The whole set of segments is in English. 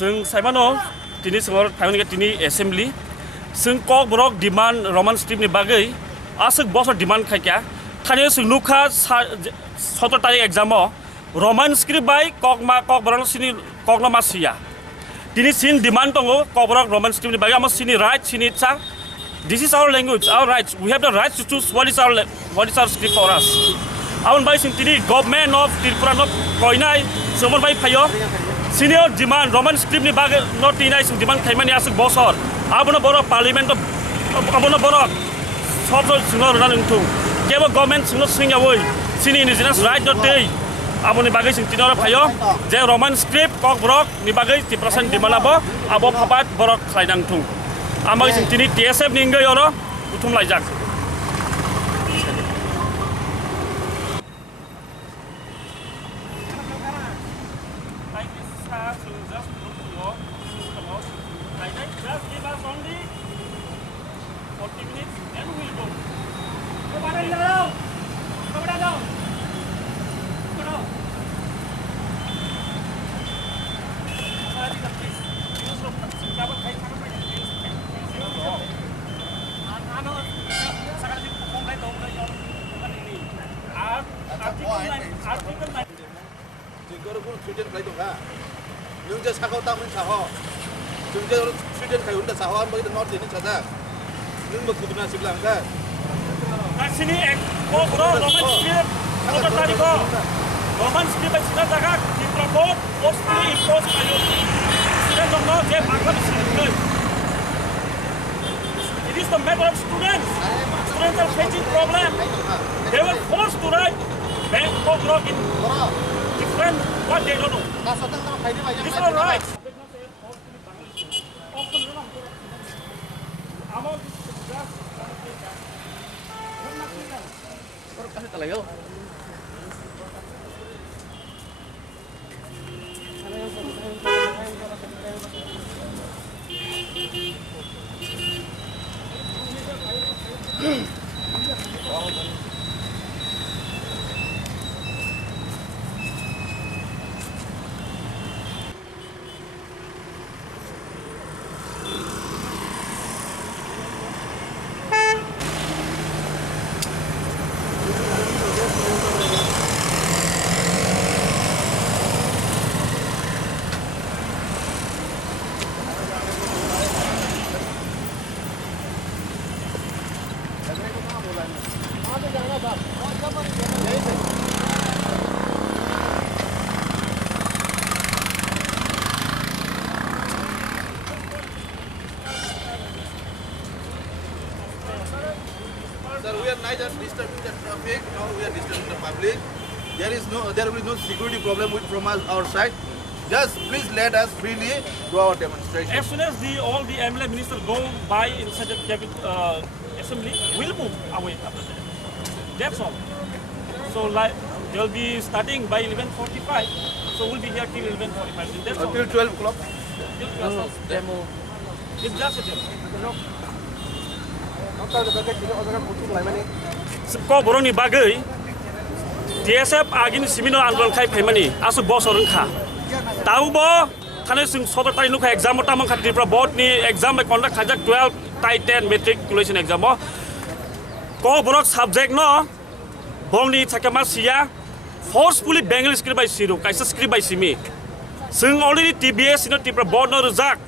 जों साइमानो दिनै सिङाव फाइमानि दिनै एसेम्बली जों कक बरक डिमान्ड रमान स्क्रिप्टनि बागै आसक बसर डिमान्ड खायका थाने जों नुखा 17 तारिख एग्जामाव रमान स्क्रिप्ट बाय कक बरक सिनि कक मासिया दिनै सिन डिमान्ड दङ कक बरक रमान स्क्रिप्टनि बागै आम सिनि राइट सिनि चा this is our language our rights we have the rights to choose what is our script for us aun bai sin tini government of Tripura no koinai somon bai phayo senior demand roman script ni bage not tinai sin demand khaimani asuk bosor abono boro parliament abono boro sob sinor nan untu kebo government sinor singa woi sini indigenous right not day aboni bage sin tinora phayo je roman script kok brok ni bage 30% demand abo abo phabat borok khlainang thung amagi sin tini TSF ningai oro utum laijak Nungja sakau tak mencaho, nungja Sweden kayu unda sahawan bagi the North ini saja, nung berkebunan sebelah kan. Sini kok bro Roman script, kalau tadi kok Roman script itu sudah jaga di propos, ostri impose kayu, sudah dong dia makan sini. It is the matter of students. Students are facing problem. They were forced to write bank kok bro in different what they don't know. It's all right. Sir, we are neither disturbing the traffic nor we are disturbing the public. There will be no security problem from our side. Just please let us freely do our demonstration. As soon as all the MLA ministers go by inside the assembly, we'll move away after that. That's all. So like they'll be starting by 11:45. So we'll be here till 11:45. That's all. Until 12 o'clock. Demo. It's just a demo. Kok borong ni bagai TSF agin simino andron khai phaimani asu boss orang kha tahu bo thane sing 17 tarik nukha exam ta mang khati pra board ni exam by conduct khajak 12 tai 10 matriculation exam ko borok subject no bong ni thakama sia forcefully bengali script by siru kaisa script by simi sing already TBS no tipra board no reject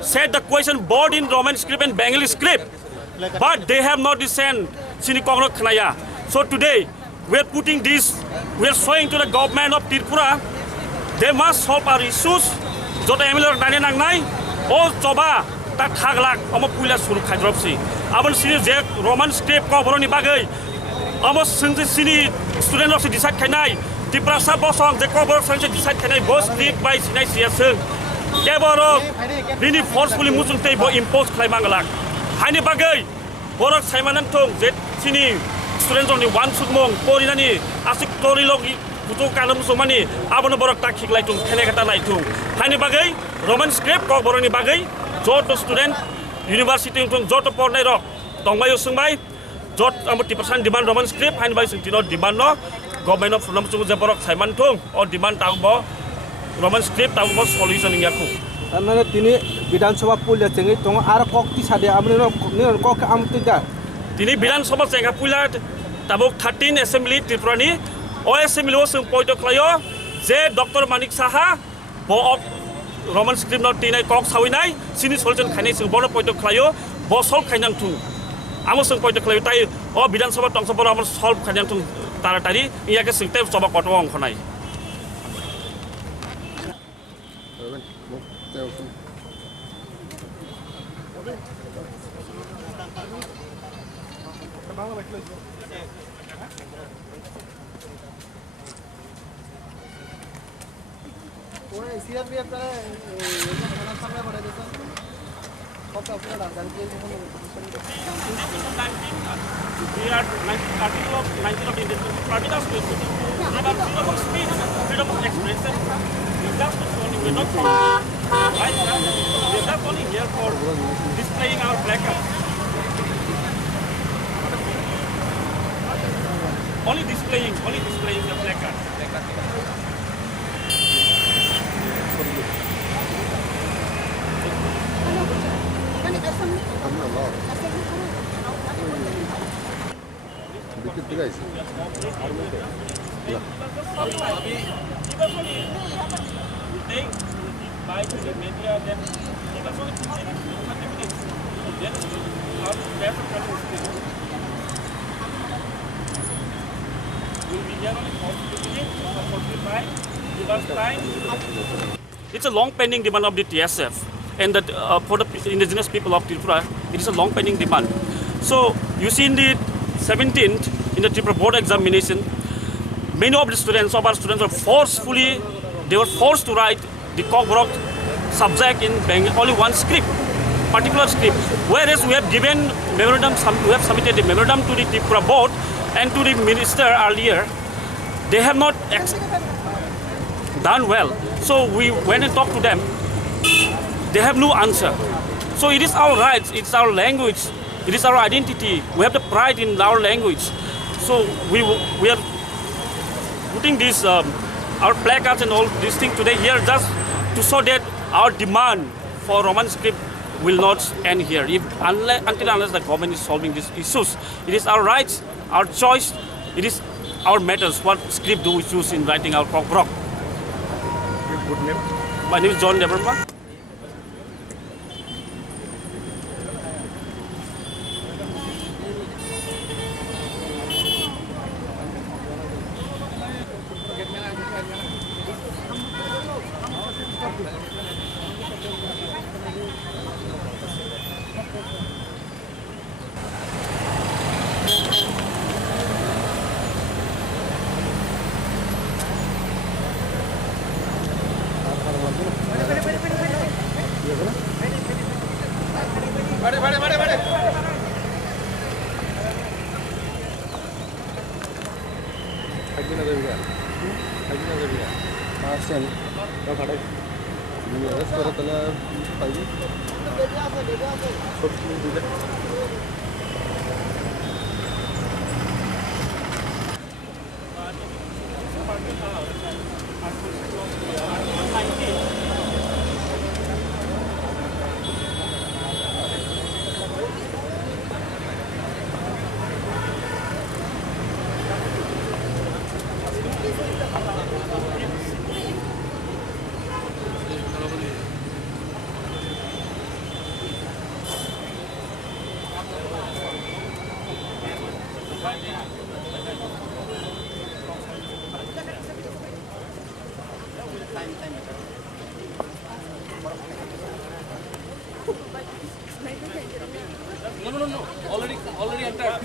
said the question board in roman script and bengali script but they have not sent sini kongrok khnaya so today we are putting this we are showing to the government of Tripura they must solve our issues jota emilor dane nang nai o choba ta thaglak amo puila suru khaidropsi abon sini je roman script ko boroni bagai amo singse sini student of decide khainai Tripura sa bosong je ko borok sangse decide khainai boss script by sinai sia sing ke borok bini forcefully musun tei bo impose khlai mangalak haini bagai borok saimanan thong je sini student on the one sudmong porinani asik tori logi buto kalam somani abono borok ta khiklai tung khene kata lai tung haini bagai roman script ko boroni bagai jot student university tung jot pornai rok tongbai sungbai jot amo 30% demand roman script haini bai sing tino demand no government of Phonokha je borok saiman thong or demand tang bo roman script tang bo solution ingya khu Karena tini Vidansabha pulia cengi tong ara kok ti sade amne no kok am tida. Tini Vidansabha cenga pulia tabuk 13 assembly Tripura ni o assembly o sung poito klayo je Dr. Manik Saha bo Roman script no tinai kok sawinai sini solution khainai sung bono poito klayo bo sol khainang tu amo sung poito klayo tai o Vidansabha tong sabor amo sol khainang tu taratari iya ke sung te soba kotwa ong khonai We are article of 19 of the Indian Freedom of speech, freedom of expression. We're not we're not only here for displaying our placard. Only displaying the placard. By to the media, then it was only 30 minutes. Then our better will be here only 40 minutes or 45. Give us time. It's a long pending demand of the TSF and that for the indigenous people of Tripura, it is a long pending demand. So you see in the 17th in the Tripura board examination, many of the students were forced to write the Khorang subject in only one script, particular script. Whereas we have given memorandum, we have submitted the memorandum to the Tripura board and to the minister earlier. They have not done well. So we went and talked to them. They have no answer. So it is our rights, it's our language, it is our identity. We have the pride in our language. So we are putting this our placards and all these things today here just to show that our demand for Roman script will not end here. Until unless the government is solving these issues, it is our rights, our choice, it is our matters. What script do we choose in writing our Khorang? Your good name? My name is John Deverma. No. Already entered.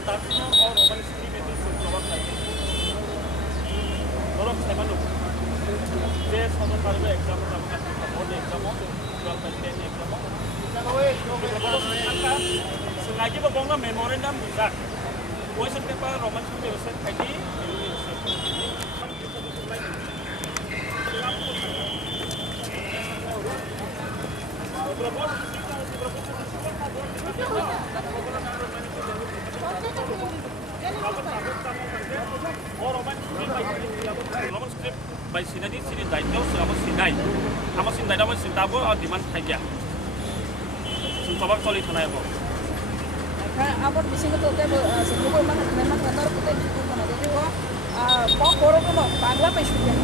document or Roman script itu sebab saya. Orang saya mana? Dia satu kali exam sama kan, board exam, 12 by 10 exam. Angka sengaja berbongkar memorandum bisa. Question paper Roman script website ID. Roman script by Sinadi Sini Daito sama Sinai. Sama Sinai dapat Sintabo atau di mana saja. Coba solid mana ya, Bang? Abot bising itu teh sebelum memang kantor kita itu kan jadi kok korong kok bangla pe sudah